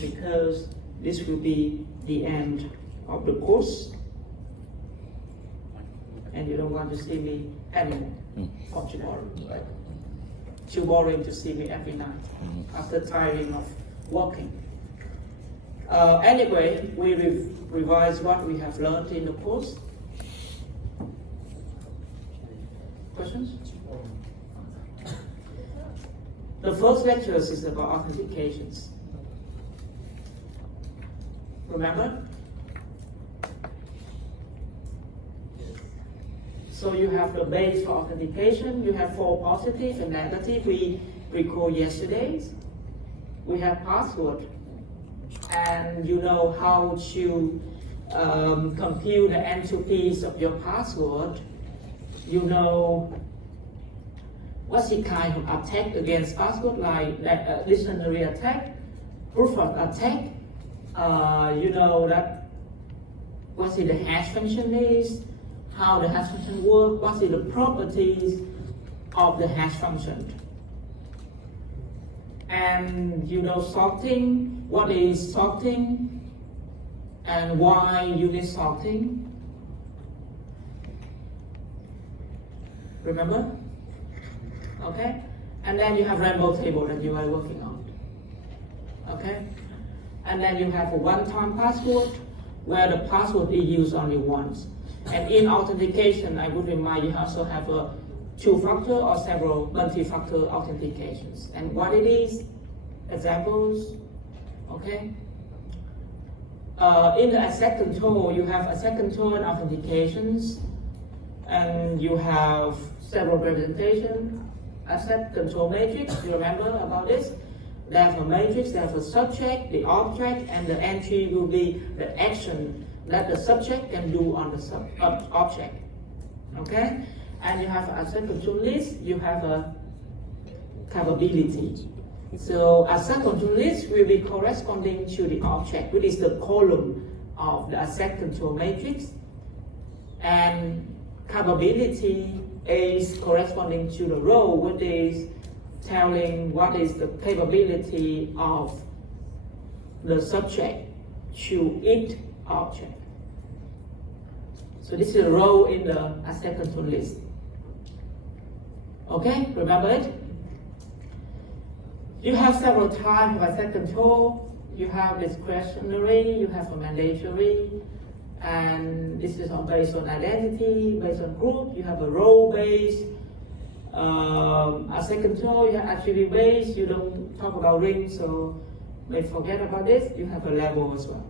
because this will be the end of the course. And you don't want to see me anymore from tomorrow, right? Too boring to see me every night after tiring of working. Anyway, we revise what we have learned in the course. Questions? The first lecture is about authentications. Remember? So you have the base for authentication. You have 4 positive and negative. We recall yesterday's. We have password. And you know how to compute the entropys of your password. You know what's the kind of attack against password, like dictionary attack, proof of attack. You know that what's the hash function is, how the hash function works, what's the properties of the hash function. And you know sorting, what is sorting, and why you need sorting. Remember? Okay? And then you have rainbow table that you are working on. Okay? And then you have a one-time password where the password is used only once. And in authentication, I would remind you also have a 2-factor or several multi-factor authentications. And what it is, examples, okay? In the asset control, you have asset control and authentications, and you have several representations. Asset control matrix, you remember about this? There's a matrix, there's a subject, the object, and the entry will be the action that the subject can do on the object. Okay? And you have an asset control list, you have a capability. So asset control list will be corresponding to the object, which is the column of the asset control matrix. And capability is corresponding to the row, which is telling what is the capability of the subject to each object. So this is a row in the asset control list. Okay, remember it? You have several types of asset control. You have discretionary, you have a mandatory, and this is based on identity, based on group. You have a role-based asset control. You have attribute-based. You don't talk about rings, so may forget about this. You have a level as well.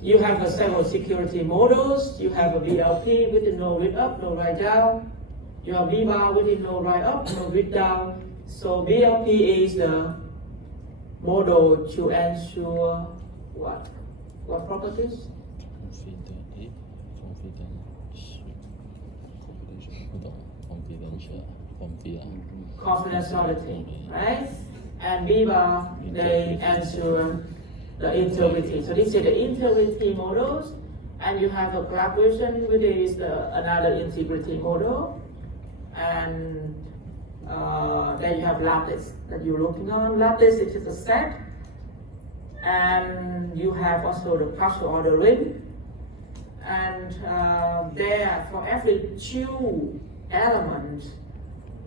You have several security models. You have a BLP with no read up, no write down. You have VBAR with no write up, no read down. So BLP is the model to ensure what? What properties? Confidentiality, right? And VBAR, they ensure the integrity. So this is the integrity models, and you have a collaboration, which is another integrity model, and then you have Lattice that you're looking on. Lattice is just a set, and you have also the partial order ring, and there for every 2 elements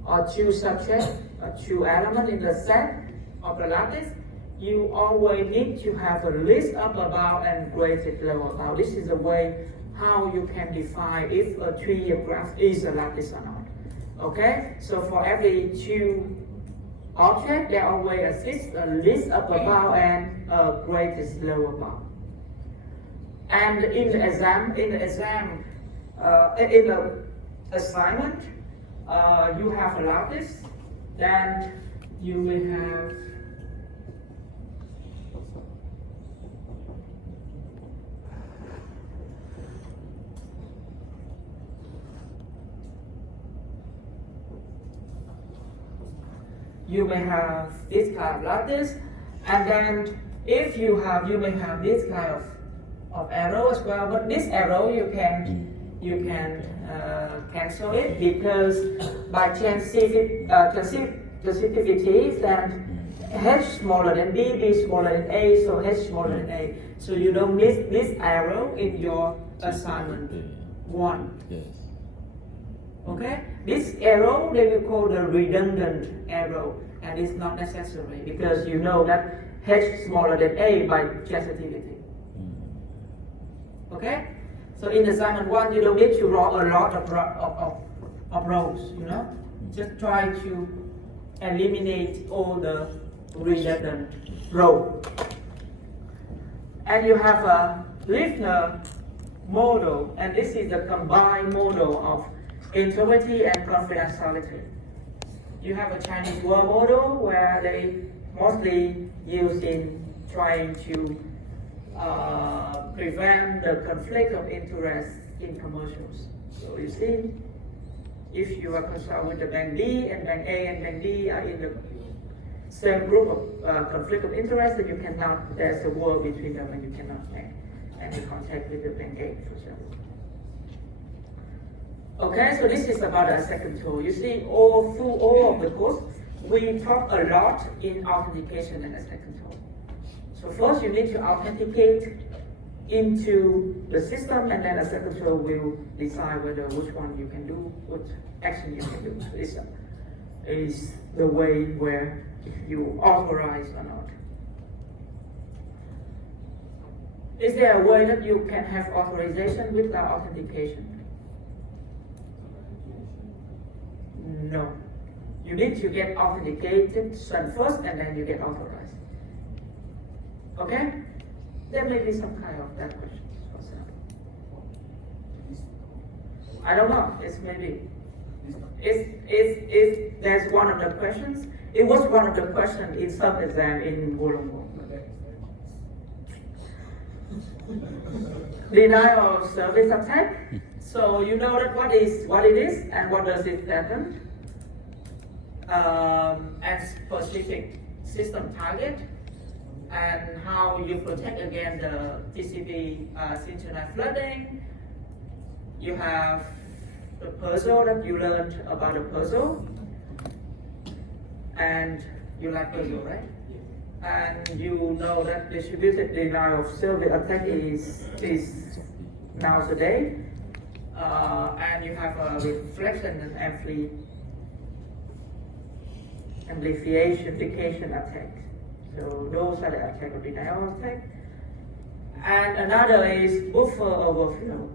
or 2 subjects or 2 elements in the set of the lattice, you always need to have a list up above and graded level above. This is the way how you can define if a tree graph is a lattice or not. Okay, so for every 2 objects, there always exists a list up above and a greatest level above. And in the assignment, you have a lattice, then you will have this kind of lattice, and then if you may have this kind of arrow as well, but this arrow you can cancel it, because by transitivity, then H smaller than B, B smaller than A, so H smaller than A. So you don't miss this arrow in your assignment 1. Yes. Okay? This arrow they will call the redundant arrow, and it's not necessary because you know that H smaller than A by transitivity. Okay? So in assignment 1, you don't need to draw a lot of rows, you know? Just try to eliminate all the redundant row. And you have a Lifner model, and this is the combined model of integrity and confidentiality. You have a Chinese word model where they mostly use in trying to prevent the conflict of interest in commercials. So you see, if you are concerned with the bank B and bank A and bank B are in the same group of conflict of interest, then you cannot, there's a war between them and you cannot make any contact with the bank A, for example. Okay, so this is about a second tool. You see, through all of the course, we talk a lot in authentication and a second tool. So first you need to authenticate into the system, and then a second tool will decide whether which one you can do, what action you can do. So this is the way where you authorize or not. Is there a way that you can have authorization without authentication? No. You need to get authenticated first and then you get authorized. Okay? There may be some kind of that question. I don't know. It's maybe. That's one of the questions. It was one of the questions in some exam in Wollongong. Denial of service attack. So you know that what it is and what does it happen. And specific system target, and how you protect against the TCP synchronized flooding. You have the puzzle that you learned about the puzzle, and you like puzzle, right? And you know that distributed denial of service attack is nowadays, and you have a reflection and amplification attack. So those are the attack of denial attack. And another is buffer overflow.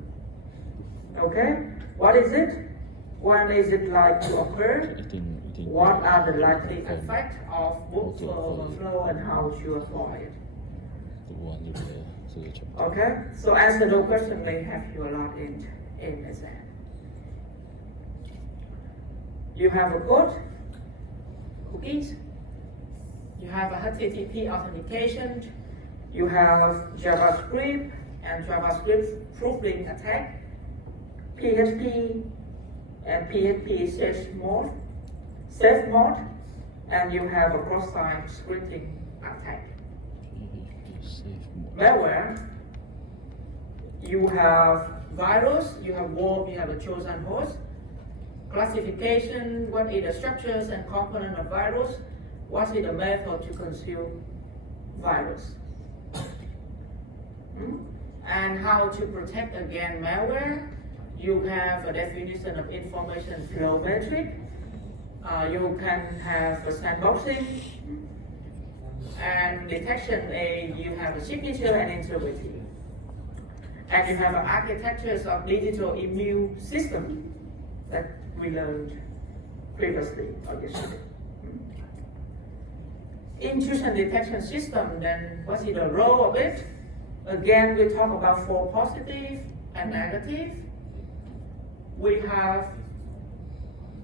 Okay? What is it? When is it like to occur? What are the likely effects of buffer overflow and how to avoid it? Okay? So answer those questions may help you a lot in exam. You have a code, cookies. You have a HTTP authentication. You have JavaScript and JavaScript proofing attack, PHP and PHP safe mode, and you have a cross-site scripting attack. Malware, you have virus, you have worm, you have a chosen host. Classification, what is the structures and components of virus? What is the method to consume virus? And how to protect against malware? You have a definition of information flow metric. You can have a sandboxing. And detection, you have a signature and integrity. And you have architectures of digital immune system that we learned previously or yesterday. Intrusion detection system, then what is the role of it? Again, we talk about false positive and negative. We have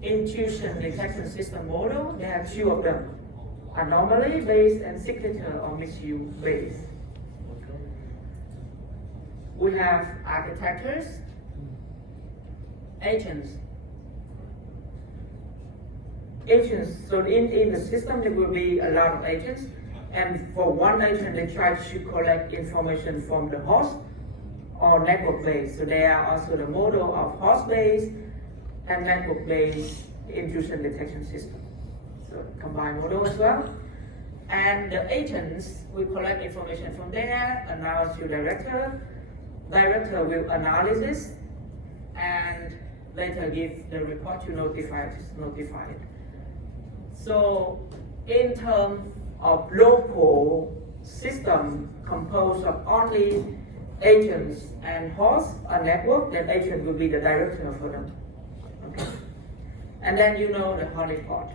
intrusion detection system model. There are two of them: anomaly based and signature or misuse based. We have architectures, agents. So in the system there will be a lot of agents, and for one agent they try to collect information from the host or network base. So there are also the model of host based and network based intrusion detection system. So combined model as well. And the agents will collect information from there, announce to director. Director will analyze and later give the report to notified. So in terms of local system composed of only agents and hosts, a network, then agent will be the director for them. Okay. And then you know the honeypot.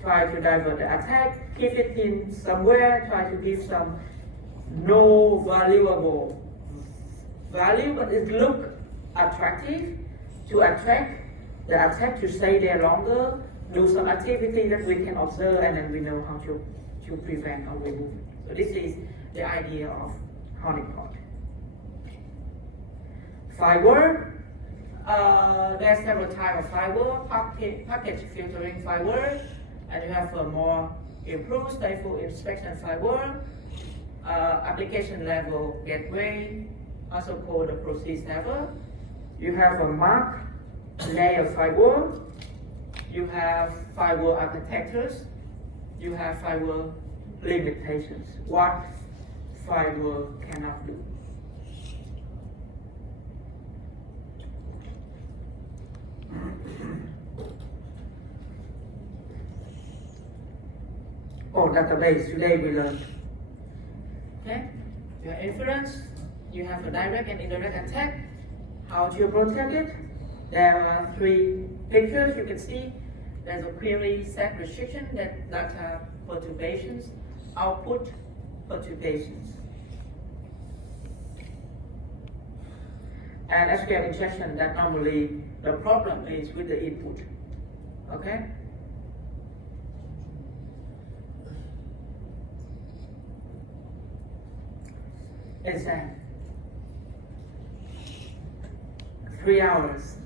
Try to divert the attack, keep it in somewhere, try to give some no valuable value, but it look attractive to attract the attack to stay there longer, do some activity that we can observe, and then we know how to prevent or remove it. So this is the idea of honeypot. Firewall. There are several types of firewall, package filtering firewall, and you have a more improved stateful inspection firewall, application level gateway, also called the proxy server. You have a mark layer firewall, you have firewall architectures, you have firewall limitations, what firewall cannot do. Database, today we learned. Okay, you have inference, you have a direct and indirect attack. How to protect it? There are 3 pictures you can see. There's a query set restriction, that data perturbations, output perturbations. And SQL injection, that normally the problem is with the input. Okay? Exam. 3 hours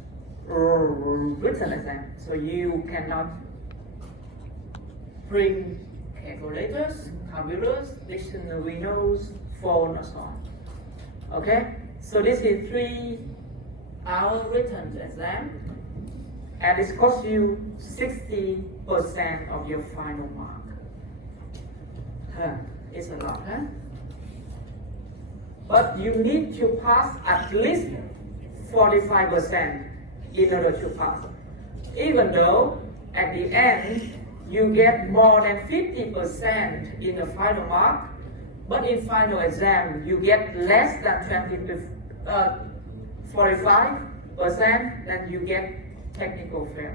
written exam. So you cannot bring calculators, computers, dictionary notes, phone, and so on. Okay? So this is 3-hour written exam, and it costs you 60% of your final mark. It's a lot, huh? But you need to pass at least 45% in order to pass. Even though at the end you get more than 50% in the final mark, but in final exam you get less than 45%, then you get technical fail.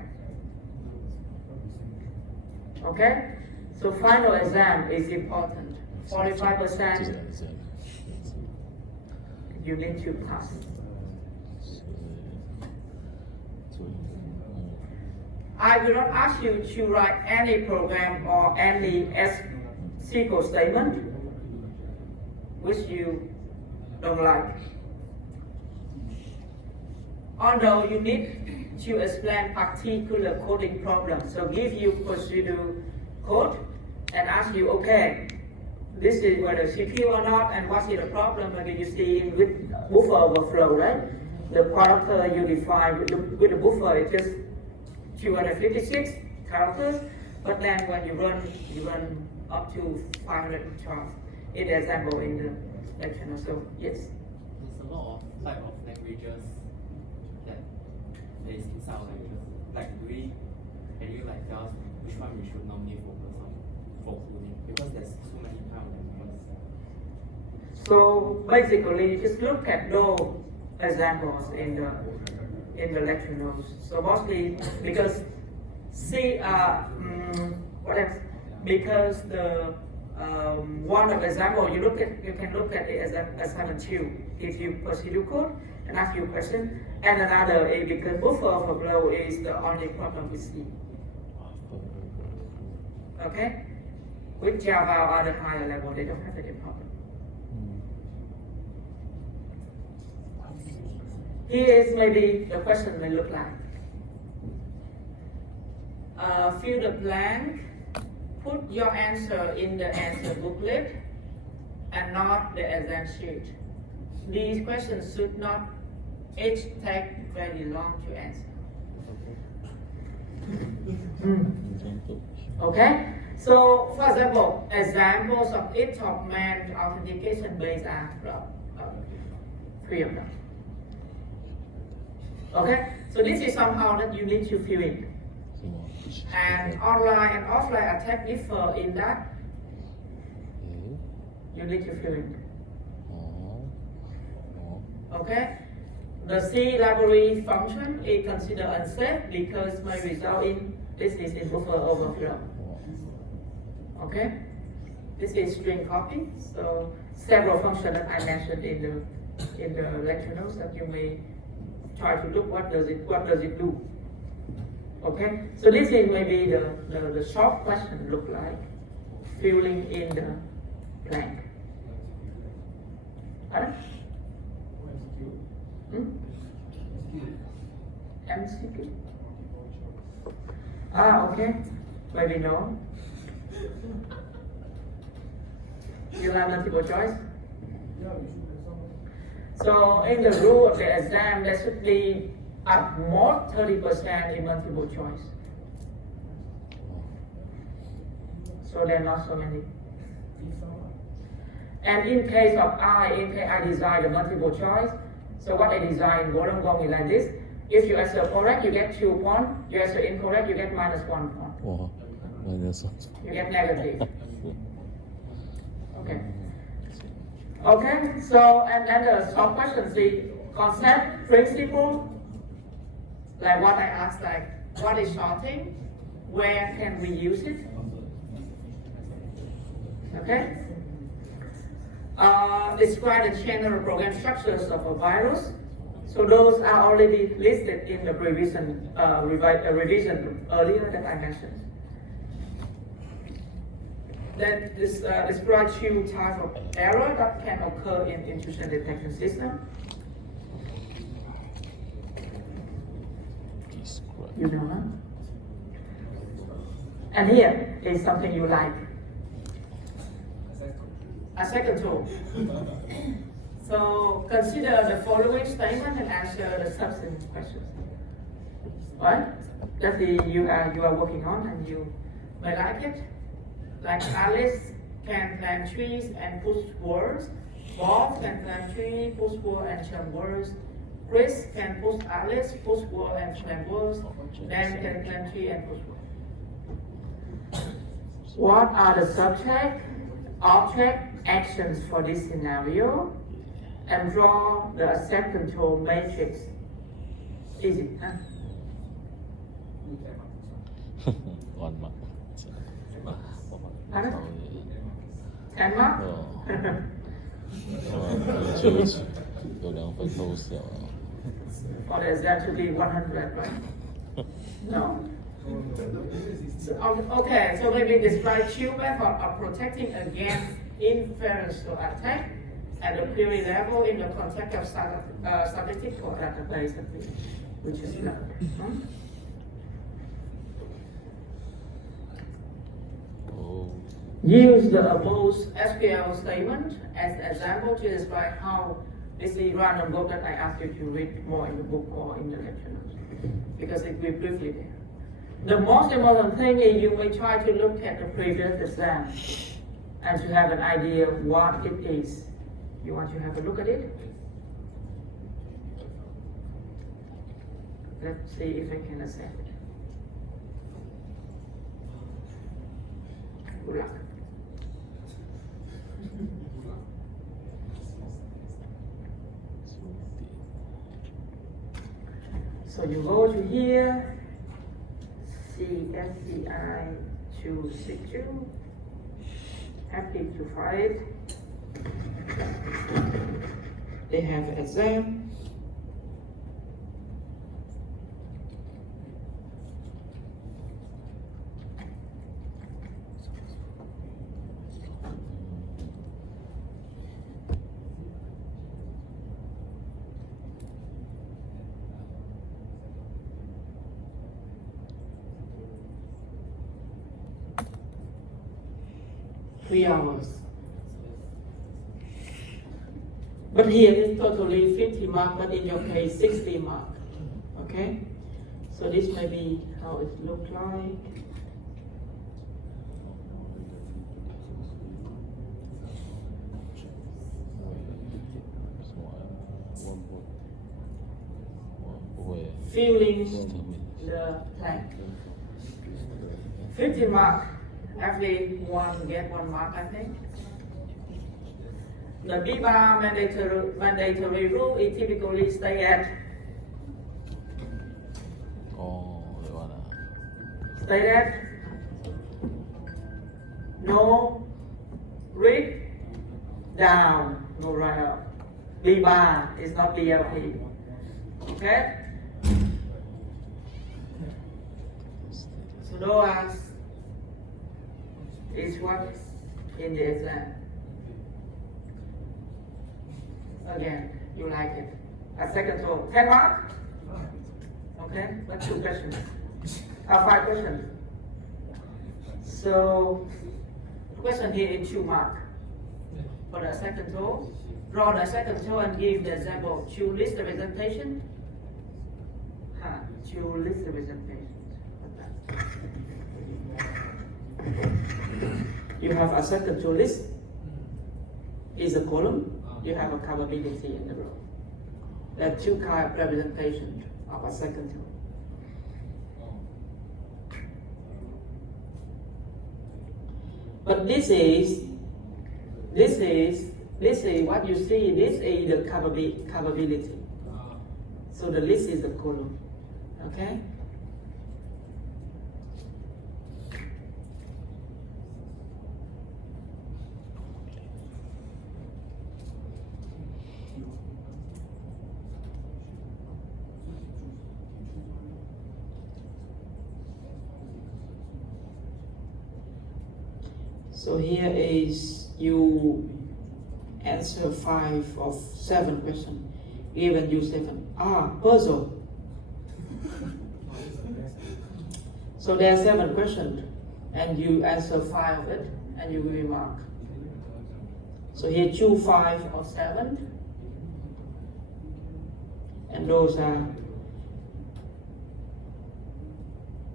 Okay? So final exam is important. 45% you need to pass. I will not ask you to write any program or any SQL statement which you don't like. Although you need to explain particular coding problem, so give you procedure code and ask you, okay, this is whether secure or not, and what is the problem? Maybe you see with buffer overflow, right? The character you define with the buffer is just 256 characters, but then when you run up to 512 in the example in the lecture. So yes. There's a lot of type of languages that is inside our languages. Like can you like tell us which one we should normally focus on for coding? Because there's so many type of languages. So basically, just look at those examples in the lecture notes. So mostly because what else? Because the one of example you can look at it as assignment 2 if you procedure code and ask you a question, and another is because buffer overflow is the only problem we see. Okay, with Java or other higher level they don't have any problem. Here is maybe the question may look like. Fill the blank, put your answer in the answer booklet and not the exam sheet. These questions should not each take very long to answer. Okay, So, for example, examples of each of man authentication based are three of them. Okay, so this is somehow that you need to fill in. And online and offline attack differ in that you need to fill in. Okay, the C library function is considered unsafe because may result in this is in buffer overflow. Okay, this is string copy. So several functions that I mentioned in the lecture notes that you may try to look what does it do. Okay, so this is maybe the short question look like filling in the blank. Pardon? MCQ. Okay, maybe no. You like multiple choice? So in the rule of the exam, there should be at most 30% in multiple choice. So there are not so many. And in case I design the multiple choice. So what I design Wollongong is like this. If you answer correct, you get 2 points. You answer incorrect, you get -1 point. Wow, -1. You get negative. Okay. Okay, so and then the short question, the concept, principle, like what I asked, like what is sorting, where can we use it? Okay. Describe the general program structures of a virus. So those are already listed in the revision earlier that I mentioned. Then this describe 2 types of error that can occur in intrusion detection system. You know, huh? And here is something you like. A second tool. So consider the following statement and answer the subsequent questions. Right? That's the you are working on and you may like it. Like Alice can plant trees and push words. Bob can plant trees, push words, and chant words. Chris can push Alice, push words, and chant words. Dan can plant trees and push words. What are the subject, object, actions for this scenario? And draw the asset control matrix. Easy, huh? 1 mark. 10 mark? 有2分偷笑啊。 Or is that to be 100, right? No. Okay, so maybe describe 2 methods of protecting against inferential attack at the query level in the context of statistical database, which is not. Use the above SQL statement as an example to describe how this is random book that I asked you to read more in the book or in the lecture notes, because it will briefly there. The most important thing is you may try to look at the previous exam and to have an idea of what it is. You want to have a look at it? Let's see if I can accept it. Good luck. So you go to here, CSCI 262, happy to find it. They have an exam. Three hours. But here it's totally 50 mark, but in your case 60 mark. Okay? So this may be how it looks like. filling the blank. 15 mark. Everyone get 1 mark, I think. The B-bar mandatory rule is typically stay at. อ๋อเดี๋ยวก่อนนะ Stay at. No read down, no right up. B-bar is not BLP. Okay? So those is what in the exam. Again, you like it. A second row. 10 mark? Okay, let's do questions. 5 questions. So, question here in 2 mark. For the second row, draw the second row and give the example. Choose list representation. Choose list representation. You have a second to list is a column. You have a capability in the row. There are 2 kinds of representation of a second row. But this is what you see. This is the capability. So the list is the column. Okay. So here is you answer 5 of 7 questions. Given you 7. Puzzle. So there are 7 questions, and you answer 5 of it, and you will be marked. So here choose 5 of 7, and those are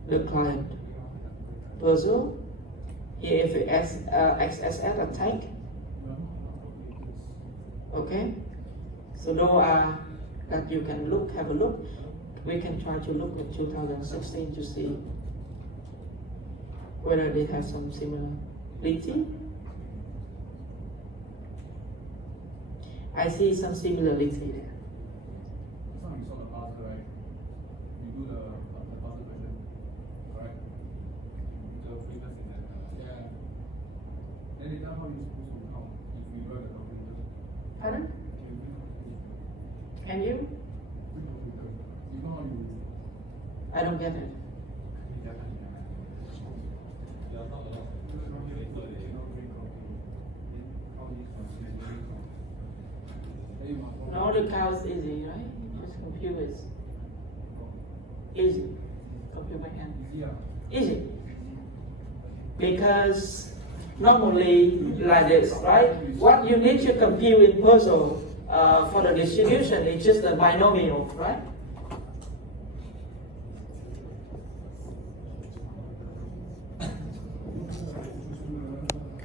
the client. Puzzle. Here if you XSS attack. Okay. So those are that you can have a look. We can try to look at 2016 to see whether they have some similarity. I see some similarity there. Some you saw the past, right? You do the past question, correct? The previous in that. Yeah. Then later how you supposed to count if you learn the calculator? Pardon? Can you? You know how you I don't get it. No, the count is easy, right? Just computers. Easy. Computer by hand. Easy. Because normally like this, right? What you need to compute in puzzle for the distribution is just a binomial, right?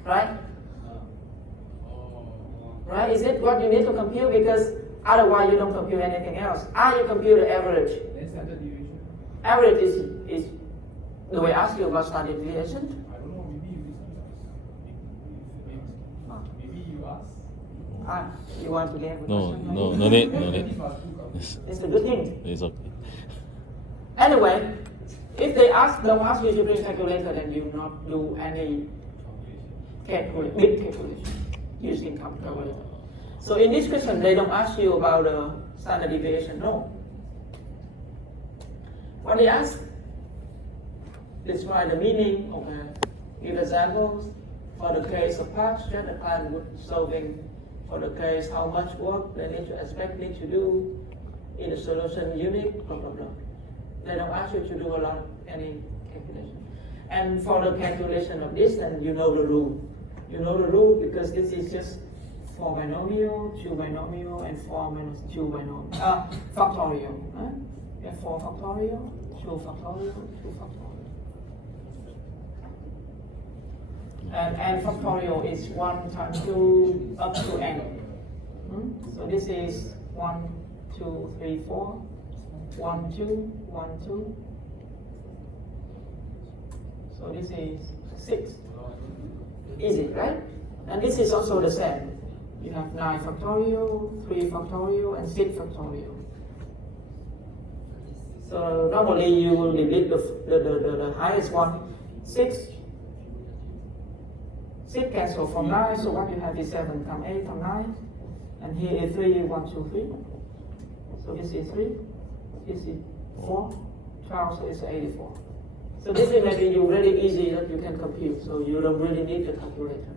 Right? Right? Is it what you need to compute? Because otherwise you don't compute anything else. You compute the average. Average is do I ask you about standard deviation? I don't know, maybe you maybe you ask. You want to get No need. It's a good thing. It's okay. Anyway, if they don't ask you to bring calculator, then you not do any big calculation using calculator. So in this question, they don't ask you about the standard deviation, no. What they ask, describe the meaning, okay. Give examples. For the case of patch, just the client would solving. For the case, how much work they need to do in the solution unit, blah, blah, blah. They don't ask you to do a lot of any calculation. And for the calculation of this, then you know the rule. You know the rule because this is just 4 binomial, 2 binomial, and 4 minus 2 binomial. Factorial. Huh? You have 4 factorial, 2 factorial, 2 factorial. And factorial is 1 times 2 up to n. So this is 1, 2, 3, 4. 1, 2, 1, 2. So this is 6. Easy, right? And this is also the same. You have 9 factorial, 3 factorial, and 6 factorial. So normally you will delete the highest one. 6 cancel from 9, so what you have is 7 times 8 times 9. And here is 3, 1, 2, 3. So this is 3, this is 4, 12, so it's 84. So this is maybe you really easy that you can compute, so you don't really need the calculator.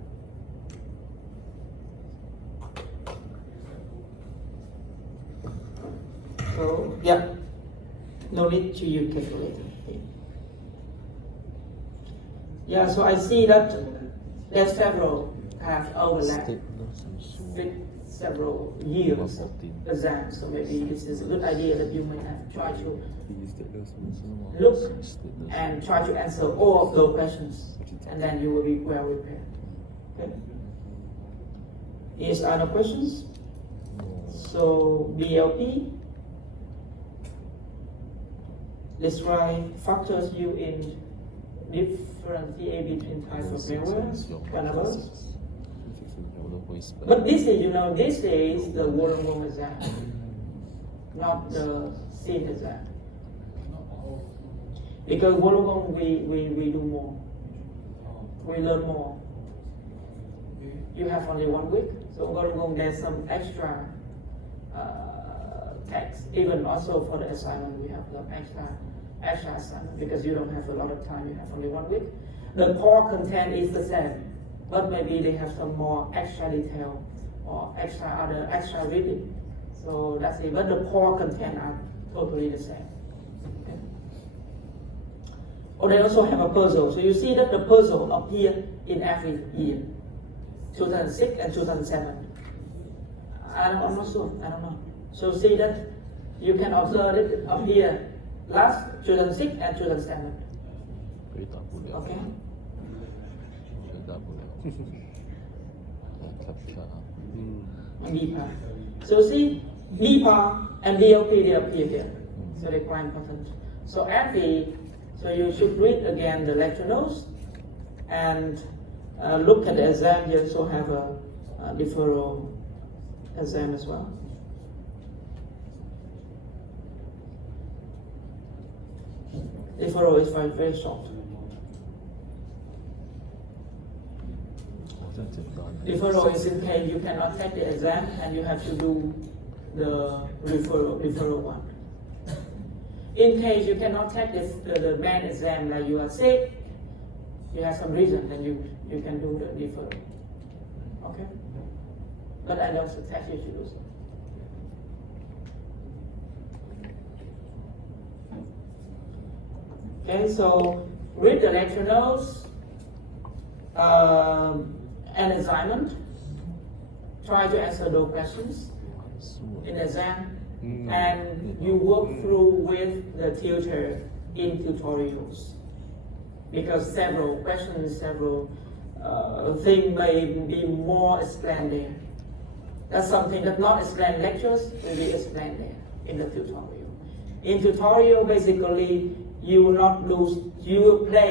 So yeah, no need to use calculator. Yeah, so I see that there's several have overlap with several years of exams. So maybe this is a good idea that you may have try to look and try to answer all of those questions, and then you will be well prepared. Okay? Is other questions? So BLP, describe factors used in differentiate between types of malware, cannabis. But this is, this is the Wollongong exam, not the SEAL exam. Because Wollongong we do more, we learn more. You have only 1 week, so Wollongong there's some extra text. Even also for the assignment, we have some extra assignment because you don't have a lot of time. You have only 1 week. The core content is the same, but maybe they have some more extra detail or extra reading. So that's it. But the core content are totally the same. Okay. Or they also have a puzzle. So you see that the puzzle appear in every year, 2006 and 2007. I'm not sure. I don't know. So see that you can observe it appear last 2006 and 2007. Okay. BPA. So see, BPA and BLP they appear here. So they're quite important. So so you should read again the lecture notes and look at the exam. You also have a deferral exam as well. Deferral is very, very short. Deferral is in case you cannot take the exam and you have to do the referral one. In case you cannot take the main exam, like you are sick, you have some reason, then you can do the deferral. Okay? But I don't suggest you to do so. Okay, so read the lecture notes, an assignment, try to answer those questions in the exam, and you work through with the tutor in tutorials. Because several questions, several things may be more explained there. That's something that not explained in lectures will be explained there in the tutorial. In tutorial, basically, you will not lose, you will play